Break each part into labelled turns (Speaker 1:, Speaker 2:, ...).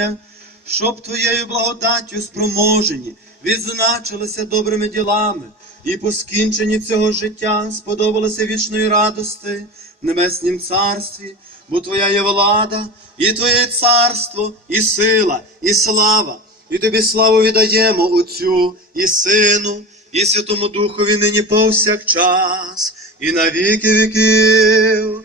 Speaker 1: спасіння, щоб Твоєю благодаттю спроможені, відзначилися добрими ділами, і по скінченні цього життя сподобалися вічної радости в небеснім царстві, бо Твоя є влада, і Твоє царство, і сила, і слава. І тобі славу віддаємо Отцю і Сину, і Святому Духові нині повсякчас, і на віки віків.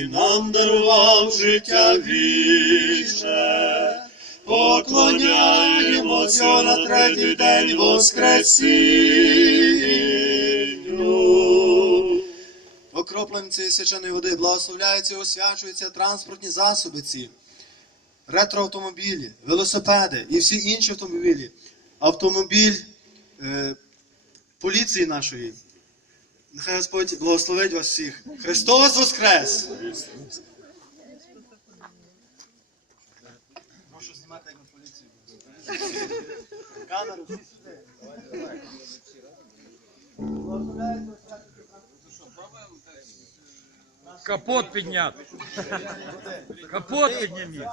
Speaker 2: і нам дарував життя вічне. Поклоняємося на третій день Воскресінню.
Speaker 1: Окропленням цієї свяченої води благословляються освячуються транспортні засоби ці, ретроавтомобілі, велосипеди і всі інші автомобілі. Автомобіль е, поліції нашої. Нехай Господь благословить вас всіх. Христос Воскрес! Прошу знімати як на поліцію. Камеру всі сюди. Благословляється, освячується
Speaker 3: Капот підняти. Капот підніміть.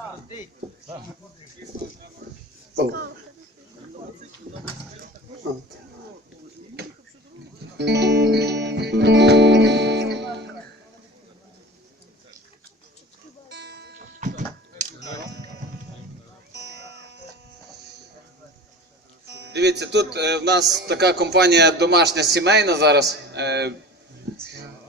Speaker 4: Дивіться, тут е, в нас така компанія домашня сімейна зараз. Е,